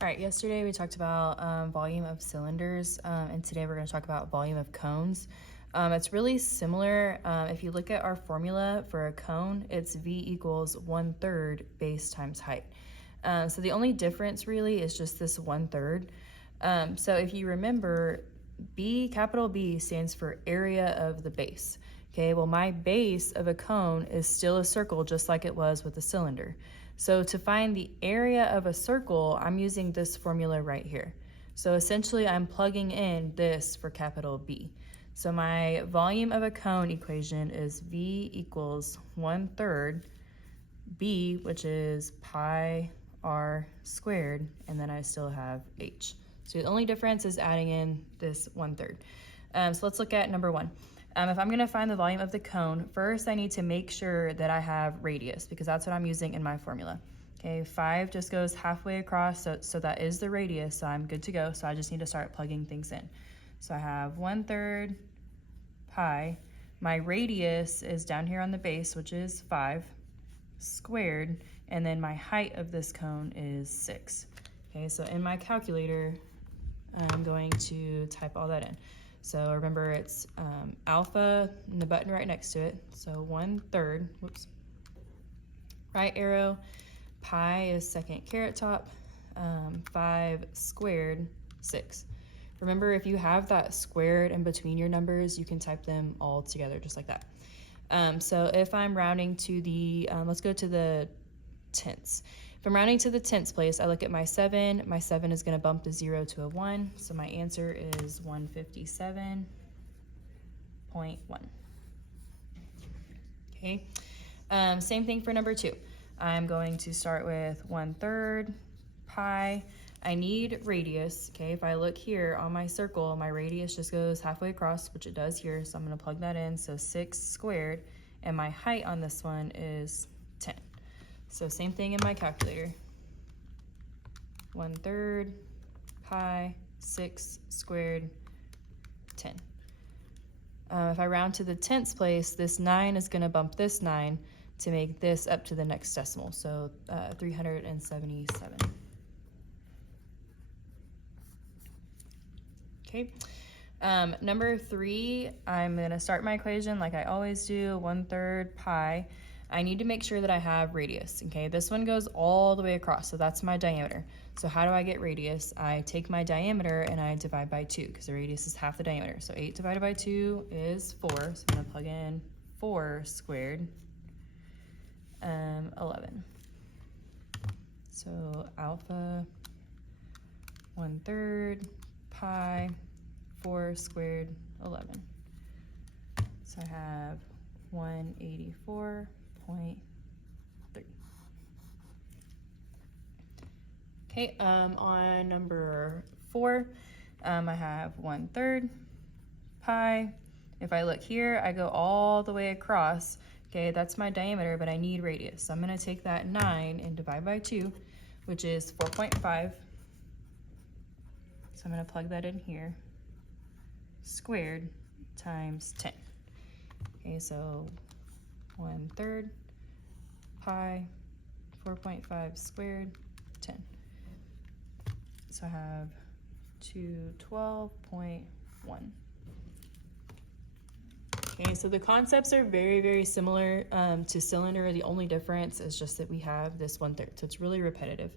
All right, yesterday we talked about volume of cylinders, and today we're going to talk about volume of cones. It's really similar. If you look at our formula for a cone, it's V equals 1/3 base times height. So the only difference really is just this 1/3. So if you remember, capital B stands for area of the base. Okay, well, my base of a cone is still a circle, just like it was with a cylinder. So to find the area of a circle, I'm using this formula right here. So essentially, I'm plugging in this for capital B. So my volume of a cone equation is V equals 1/3 B, which is pi r squared, and then I still have h. So the only difference is adding in this 1/3. So let's look at number one. If I'm going to find the volume of the cone, first I need to make sure that I have radius, because that's what I'm using in my formula. Okay, 5 just goes halfway across, so that is the radius, so I'm good to go. So I just need to start plugging things in. So I have 1/3 pi. My radius is down here on the base, which is 5 squared, and then my height of this cone is 6. Okay, so in my calculator, I'm going to type all that in. So remember, it's alpha and the button right next to it. So 1/3, whoops, right arrow, pi is second caret top, 5 squared, 6. Remember, if you have that squared in between your numbers, you can type them all together just like that. So if I'm rounding to the, let's go to the tenths. If I'm rounding to the tenths place, I look at my 7. My 7 is going to bump the 0 to a 1. So my answer is 157.1. Okay. Same thing for number 2. I'm going to start with 1/3 pi. I need radius. Okay. If I look here on my circle, my radius just goes halfway across, which it does here. So I'm going to plug that in. So 6 squared. And my height on this one is 10. So same thing in my calculator. 1/3 pi 6 squared 10. If I round to the tenths place, this 9 is going to bump this 9 to make this up to the next decimal. So 377. Okay. Number 3, I'm going to start my equation like I always do, 1/3 pi. I need to make sure that I have radius, okay? This one goes all the way across, so that's my diameter. So how do I get radius? I take my diameter and I divide by 2, because the radius is half the diameter. So 8 divided by 2 is 4, so I'm going to plug in 4 squared, 11. So alpha 1/3 pi 4 squared 11. So I have 184.3. Okay, on number 4, I have 1/3 pi. If I look here, I go all the way across. Okay, that's my diameter, but I need radius. So I'm going to take that 9 and divide by 2, which is 4.5. So I'm going to plug that in here. Squared times 10. Okay, so 1/3 pi 4.5 squared 10. So I have 212.1. Okay, so the concepts are very, very similar to cylinder. The only difference is just that we have this 1/3. So it's really repetitive.